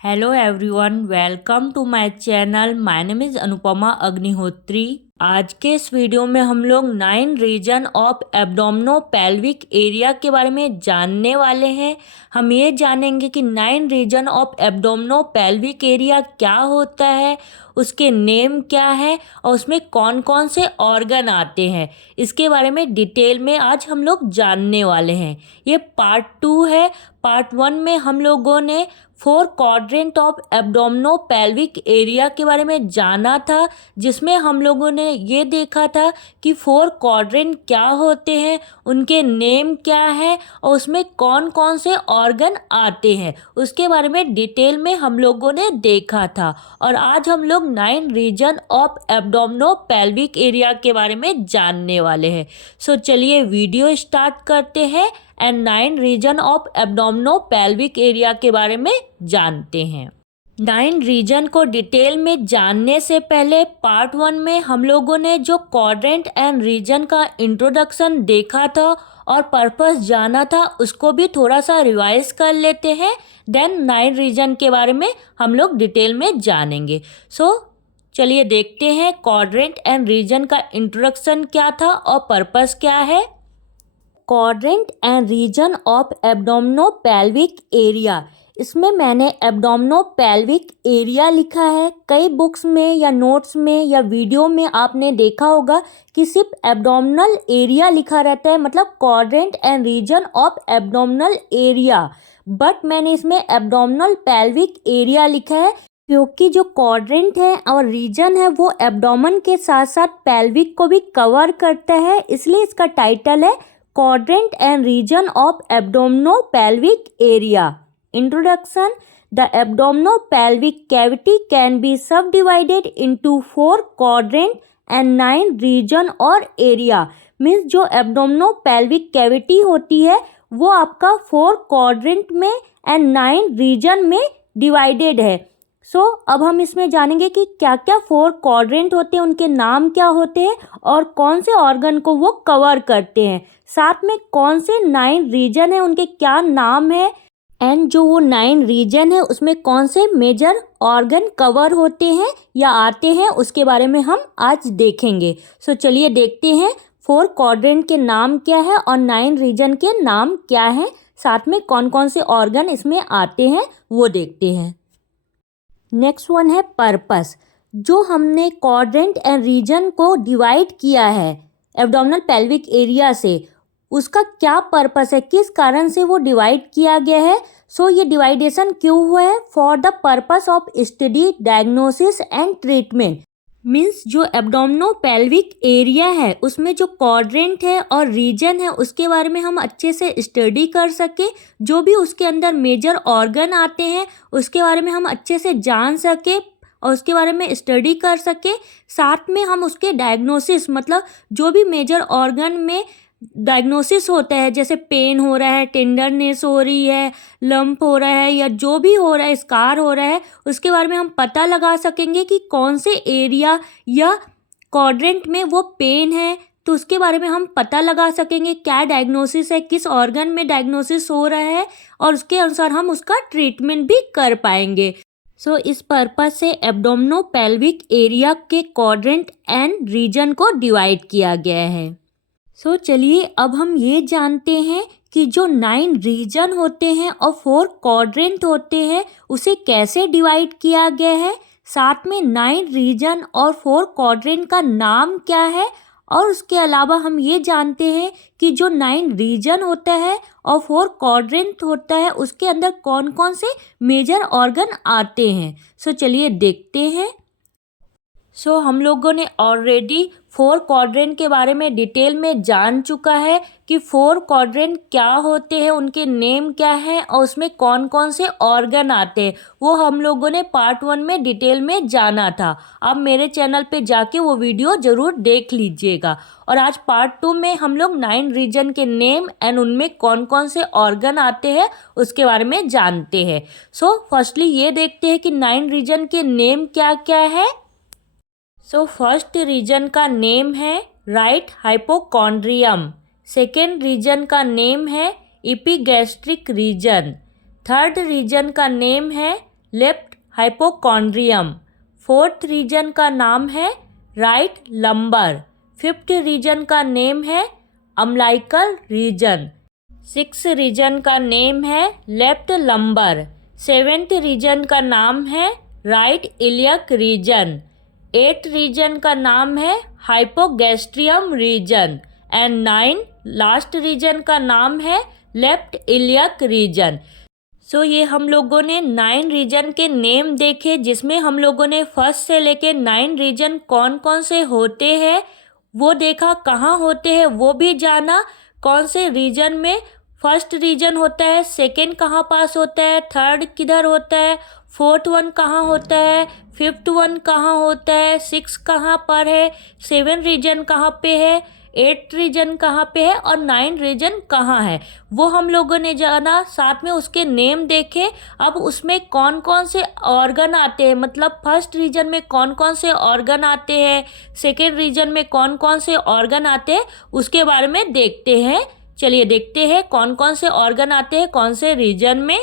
Hello everyone, welcome to my channel. My name is Anupama Agnihotri. आज के इस वीडियो में हम लोग 9 रीजन ऑफ एब्डोमिनो पेल्विक एरिया के बारे में जानने वाले हैं। हम ये जानेंगे कि 9 रीजन ऑफ एब्डोमिनो पेल्विक एरिया क्या होता है, उसके नेम क्या है और उसमें कौन कौन से ऑर्गन आते हैं, इसके बारे में डिटेल में आज हम लोग जानने वाले हैं। ये पार्ट 2 है। पार्ट 1 में हम लोगों ने 4 क्वाड्रेंट ऑफ एब्डोमिनो पेल्विक एरिया के बारे में जाना था, जिसमें हम लोगों ने ये देखा था कि 4 क्वाड्रेंट क्या होते हैं, उनके नेम क्या है और उसमें कौन कौन से ऑर्गन आते हैं, उसके बारे में डिटेल में हम लोगों ने देखा था। और आज हम लोग 9 रीजन ऑफ एब्डोमिनो पेल्विक एरिया के बारे में जानने वाले हैं। सो चलिए वीडियो स्टार्ट करते हैं and 9 region of एब्डोमिनो pelvic area के बारे में जानते हैं। 9 रीजन को डिटेल में जानने से पहले पार्ट 1 में हम लोगों ने जो क्वाड्रेंट एंड रीजन का इंट्रोडक्शन देखा था और पर्पस जाना था, उसको भी थोड़ा सा रिवाइज कर लेते हैं। देन 9 रीजन के बारे में हम लोग डिटेल में जानेंगे। चलिए देखते हैं क्वाड्रेंट एंड रीजन का इंट्रोडक्शन क्या था और पर्पस क्या है। Quadrant and region of एब्डोमिनो pelvic area, इसमें मैंने एब्डोमिनो पेल्विक एरिया लिखा है। कई बुक्स में या नोट्स में या वीडियो में आपने देखा होगा कि सिर्फ एब्डोमिनल एरिया लिखा रहता है, मतलब quadrant and region of abdominal area, but मैंने इसमें एब्डोमिनल पेल्विक एरिया लिखा है क्योंकि जो क्वाड्रेंट है और रीजन है वो एब्डोमेन के साथ साथ पेल्विक को भी कवर करता है, इसलिए इसका टाइटल है quadrant and region of एब्डोमिनो pelvic area. Introduction. The abdominopelvic cavity can be subdivided into 4 quadrant and 9 region और area. Means जो abdominopelvic cavity होती है वो आपका 4 quadrant में and 9 region में divided है। अब हम इसमें जानेंगे कि क्या क्या 4 क्वाड्रेंट होते हैं, उनके नाम क्या होते हैं और कौन से ऑर्गन को वो कवर करते हैं, साथ में कौन से 9 रीजन है, उनके क्या नाम है, एंड जो वो 9 रीजन है उसमें कौन से मेजर ऑर्गन कवर होते हैं या आते हैं, उसके बारे में हम आज देखेंगे। चलिए देखते हैं 4 क्वाड्रेंट के नाम क्या है और 9 रीजन के नाम क्या है, साथ में कौन कौन से ऑर्गन इसमें आते हैं वो देखते हैं। नेक्स्ट वन है पर्पस। जो हमने क्वाड्रेंट एंड रीजन को डिवाइड किया है एब्डोमिनल पेल्विक एरिया से, उसका क्या पर्पस है, किस कारण से वो डिवाइड किया गया है। ये डिवाइडेशन क्यों हुआ है? For the purpose of study, diagnosis and treatment. Means जो एब्डोमिनो पेल्विक एरिया है उसमें जो क्वाड्रेंट है और रीजन है उसके बारे में हम अच्छे से स्टडी कर सके, जो भी उसके अंदर मेजर ऑर्गन आते हैं उसके बारे में हम अच्छे से जान सके और उसके बारे में स्टडी कर सके, साथ में हम उसके डायग्नोसिस, मतलब जो भी मेजर ऑर्गन में डायग्नोसिस होता है, जैसे पेन हो रहा है, टेंडरनेस हो रही है, लंप हो रहा है या जो भी हो रहा है, स्कार हो रहा है, उसके बारे में हम पता लगा सकेंगे कि कौन से एरिया या क्वाड्रेंट में वो पेन है, तो उसके बारे में हम पता लगा सकेंगे क्या डायग्नोसिस है, किस ऑर्गन में डायग्नोसिस हो रहा है और उसके अनुसार हम उसका ट्रीटमेंट भी कर पाएंगे। इस पर्पस से एब्डोमिनो पेल्विक एरिया के क्वाड्रेंट एंड रीजन को डिवाइड किया गया है। चलिए अब हम ये जानते हैं कि जो 9 रीजन होते हैं और 4 क्वाड्रेंट होते हैं उसे कैसे डिवाइड किया गया है, साथ में 9 रीजन और 4 क्वाड्रेंट का नाम क्या है, और उसके अलावा हम ये जानते हैं कि जो 9 रीजन होता है और 4 क्वाड्रेंट होता है उसके अंदर कौन कौन से मेजर ऑर्गन आते हैं। चलिए देखते हैं। हम लोगों ने ऑलरेडी 4 क्वाड्रेंट के बारे में डिटेल में जान चुका है कि 4 क्वाड्रेंट क्या होते हैं, उनके नेम क्या है और उसमें कौन कौन से ऑर्गन आते हैं, वो हम लोगों ने पार्ट 1 में डिटेल में जाना था। आप मेरे चैनल पे जाके वो वीडियो ज़रूर देख लीजिएगा। और आज पार्ट 2 में हम लोग 9 रीजन के नेम एंड उनमें कौन कौन से ऑर्गन आते हैं उसके बारे में जानते हैं। फर्स्टली ये देखते हैं कि 9 रीजन के नेम क्या क्या है। फर्स्ट रीजन का नेम है राइट हाइपोकॉन्ड्रियम, सेकेंड रीजन का नेम है एपिगैस्ट्रिक रीजन, थर्ड रीजन का नेम है लेफ्ट हाइपोकॉन्ड्रियम। फोर्थ रीजन का नाम है राइट लंबर। फिफ्थ रीजन का नेम है अम्बिलिकल रीजन। सिक्स रीजन का नेम है लेफ्ट लंबर। सेवेंथ रीजन का नाम है right iliac region. Eight region का नाम है hypogastrium region. And nine last region का नाम है लेफ्ट इलियक रीजन। सो ये हम लोगों ने 9 रीजन के नेम देखे, जिसमें हम लोगों ने फर्स्ट से लेके 9 रीजन कौन कौन से होते हैं वो देखा, कहाँ होते हैं वो भी जाना, कौन से रीजन में फर्स्ट रीजन होता है, सेकंड कहाँ पास होता है, थर्ड किधर होता है, फोर्थ वन कहाँ होता है, फिफ्थ वन कहाँ होता है, सिक्स कहाँ पर है, सेवन रीजन कहाँ पे है, एट रीजन कहाँ पे है और 9 रीजन कहाँ है वो हम लोगों ने जाना, साथ में उसके नेम देखे। अब उसमें कौन कौन से ऑर्गन आते हैं, मतलब फर्स्ट रीजन में कौन कौन से ऑर्गन आते हैं, सेकेंड रीजन में कौन कौन से ऑर्गन आते हैं, उसके बारे में देखते हैं। चलिए देखते हैं कौन कौन से ऑर्गन आते हैं कौन से रीजन में।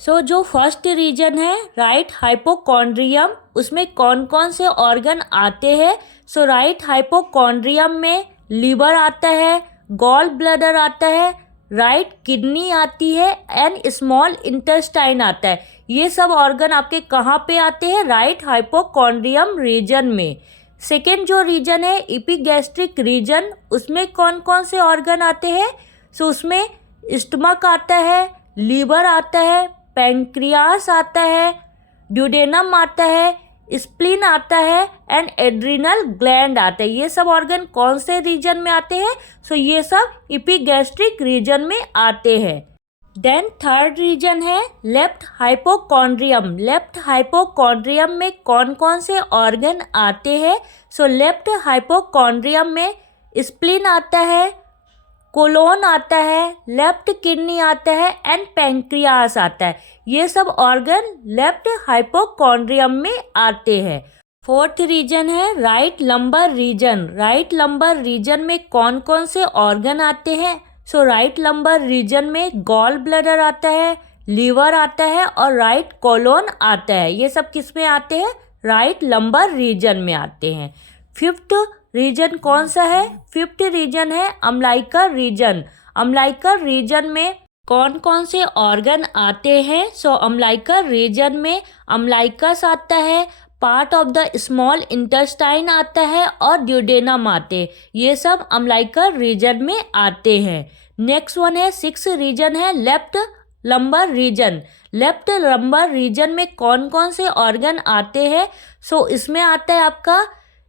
जो फर्स्ट रीजन है राइट हाइपोकॉन्ड्रियम, उसमें कौन कौन से ऑर्गन आते हैं। राइट हाइपोकॉन्ड्रियम में लीवर आता है, गॉल ब्लैडर आता है, राइट किडनी आती है एंड स्मॉल इंटेस्टाइन आता है। ये सब ऑर्गन आपके कहाँ पे आते हैं, राइट हाइपोकॉन्ड्रियम रीजन में। सेकेंड जो रीजन है एपिगैस्ट्रिक रीजन, उसमें कौन कौन से ऑर्गन आते हैं। उसमें स्टमक आता है, लीवर आता है, पैंक्रियास आता है, ड्यूडेनम आता है, स्प्लीन आता है एंड एड्रिनल ग्लैंड आता है। ये सब ऑर्गन कौन से रीजन में आते हैं, ये सब एपिगैस्ट्रिक रीजन में आते हैं। देन थर्ड रीजन है लेफ्ट हाइपोकॉन्ड्रियम। लेफ्ट हाइपोकॉन्ड्रियम में कौन कौन से ऑर्गन आते हैं। लेफ्ट हाइपोकॉन्ड्रियम में स्प्लीन आता है, कोलोन आता है, लेफ्ट किडनी आता है एंड पैंक्रियास आता है। ये सब ऑर्गन लेफ्ट हाइपोकॉन्ड्रियम में आते हैं। फोर्थ रीजन है right lumbar region. Right lumbar region में कौन कौन से ऑर्गन आते हैं। राइट लंबर रीजन में गॉल ब्लैडर आता है, लीवर आता है और राइट कोलोन आता है। ये सब किस में आते हैं, राइट लंबर रीजन में आते हैं। फिफ्थ रीजन कौन सा है, फिफ्थ रीजन है अम्बिलिकल रीजन। अम्बिलिकल रीजन में कौन कौन से ऑर्गन आते हैं। अम्बिलिकल रीजन में अम्बिलिकस आता है, part of the small intestine आता है और ड्यूडेनम आते हैं। ये सब अम्बिलिकल रीजन में आते हैं। नेक्स्ट वन है सिक्स रीजन है left lumbar region. Left lumbar region में कौन कौन से ऑर्गन आते हैं। इसमें आता है आपका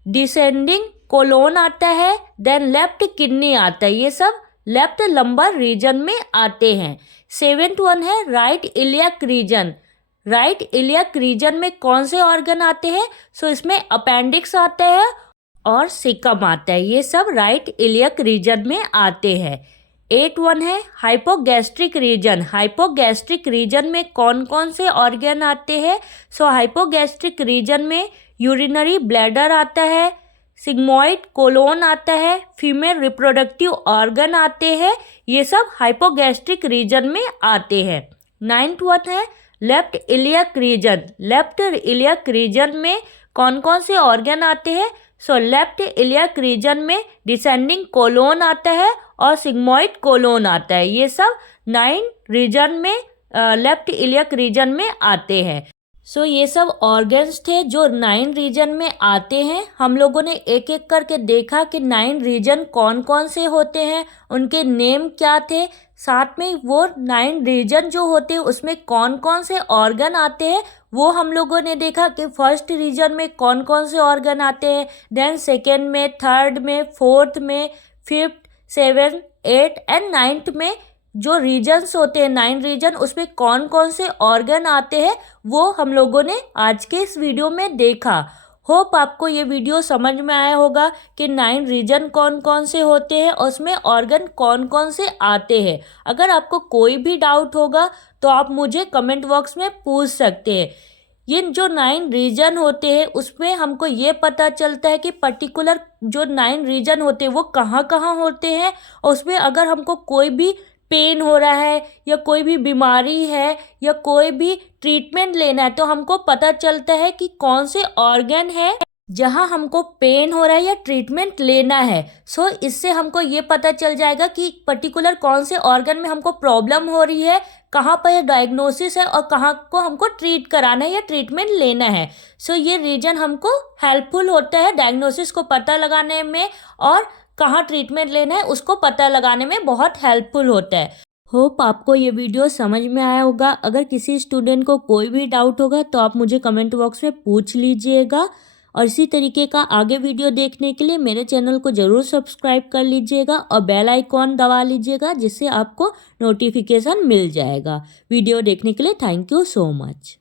डिसेंडिंग कोलोन आता है, देन लेफ्ट किडनी आता है। ये सब लेफ्ट लंबर रीजन में आते हैं। सेवेंथ वन है right iliac region. Right iliac region में कौन से ऑर्गन आते हैं। इसमें अपेंडिक्स आता है और सिकम आता है। ये सब राइट इलियक रीजन में आते हैं। एट वन है हाइपोगैस्ट्रिक रीजन। हाइपोगैस्ट्रिक रीजन में कौन कौन से ऑर्गन आते हैं। हाइपोगैस्ट्रिक रीजन में यूरिनरी ब्लैडर आता है, सिग्मोइड कोलोन आता है, फीमेल रिप्रोडक्टिव ऑर्गन आते हैं। ये सब हाइपोगैस्ट्रिक रीजन में आते हैं। नाइन्थ वन है left iliac region. Left iliac region में कौन कौन से ऑर्गन आते हैं। लेफ्ट इलियक रीजन में डिसेंडिंग कोलोन आता है और सिग्मोइड कोलोन आता है। ये सब 9 रीजन में लेफ्ट इलियक रीजन में आते हैं। ये सब ऑर्गन्स थे जो 9 रीजन में आते हैं। हम लोगों ने एक एक करके देखा कि 9 रीजन कौन कौन से होते हैं, उनके नेम क्या थे, साथ में वो 9 रीजन जो होते हैं उसमें कौन कौन से ऑर्गन आते हैं वो हम लोगों ने देखा कि फर्स्ट रीजन में कौन कौन से ऑर्गन आते हैं, देन सेकेंड में, थर्ड में, फोर्थ में, fifth, seven, eight and ninth में जो रीजन्स होते हैं 9 रीजन, उसमें कौन कौन से ऑर्गन आते हैं वो हम लोगों ने आज के इस वीडियो में देखा। होप आपको ये वीडियो समझ में आया होगा कि 9 रीजन कौन कौन से होते हैं और उसमें ऑर्गन कौन कौन से आते हैं। अगर आपको कोई भी डाउट होगा तो आप मुझे कमेंट बॉक्स में पूछ सकते हैं। ये जो 9 रीजन होते हैं उसमें हमको ये पता चलता है कि पर्टिकुलर जो 9 रीजन होते हैं वो कहाँ कहाँ होते हैं और उसमें अगर हमको कोई भी पेन हो रहा है या कोई भी बीमारी है या कोई भी ट्रीटमेंट लेना है तो हमको पता चलता है कि कौन से ऑर्गन है जहां हमको पेन हो रहा है या ट्रीटमेंट लेना है। सो इससे हमको ये पता चल जाएगा कि पर्टिकुलर कौन से ऑर्गन में हमको प्रॉब्लम हो रही है, कहाँ पर ये डायग्नोसिस है और कहाँ को हमको ट्रीट कराना है या ट्रीटमेंट लेना है। सो ये रीजन हमको हेल्पफुल होता है डायग्नोसिस को पता लगाने में और कहाँ ट्रीटमेंट लेना है उसको पता लगाने में बहुत हेल्पफुल होता है। होप आपको ये वीडियो समझ में आया होगा। अगर किसी स्टूडेंट को कोई भी डाउट होगा तो आप मुझे कमेंट बॉक्स में पूछ लीजिएगा और इसी तरीके का आगे वीडियो देखने के लिए मेरे चैनल को ज़रूर सब्सक्राइब कर लीजिएगा और बेल आइकॉन दबा लीजिएगा जिससे आपको नोटिफिकेशन मिल जाएगा। वीडियो देखने के लिए थैंक यू सो मच।